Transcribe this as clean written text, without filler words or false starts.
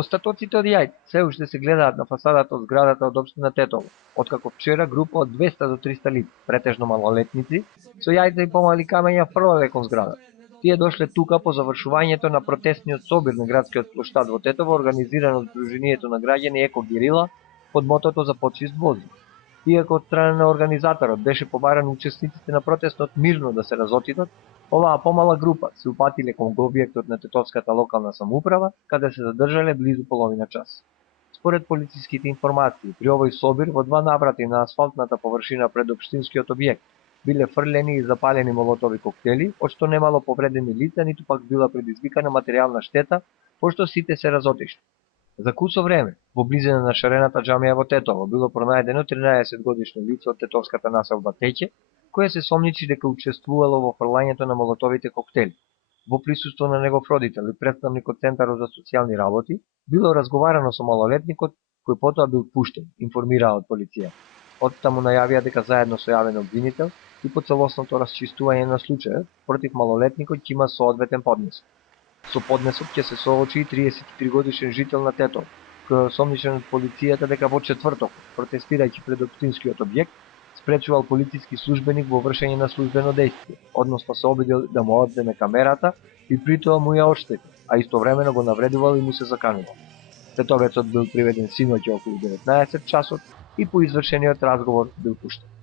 Остатоците од јајца се уште се гледаат на фасадата од зградата од општина Тетово, откако вчера група од 200 до 300 лица, претежно малолетници, со јајца и помали камења фрлале кон зградата. Тие дошле тука по завршувањето на протестниот собир на градскиот плоштад во Тетово, организиран од Сдруженијето на граѓани Еко Герила под мотото за почист воздух. Иако од страна на организаторот беше побарано учесниците на протестот мирно да се разотидат, оваа помала група се упатиле кон објектот на Тетовската локална самоуправа, каде се задржале близу половина час. Според полициските информации, при овој собир во 2 наврати на асфалтната површина пред општинскиот објект биле фрлени и запалени молотови коктели, од што немало повредени лица, ниту пак била предизвикана материјална штета, пошто сите се разотишли. За кусо време, во близина на шарената џамија во Тетово, било пронајдено 13-годишно лице од тетовската населба Теќе, кое се сомничи дека учествувало во фрлањето на молотовите коктели. Во присуство на негов родител и представник од Центарот за социјални работи, било разговарано со малолетникот, кој потоа бил пуштен, информираа од полиција. Оттаму најавија дека заедно со јавен обвинител и по целосното расчистување на случајот против малолетникот ќе има соодветен поднесок. Со поднесок ќе се соочи и 33-годишен жител на Тетово, кој е осомничен од полицијата дека во четврток, протестирајќи пред општинскиот објект, спречувал полициски службеник во вршење на службено дејство, односно се обидел да му одземе камерата и при тоа му ја отштети, а истовремено го навредувал и му се заканувал. Тетовецот бил приведен синоќа околу 19 часот и по извршениот разговор бил пуштен.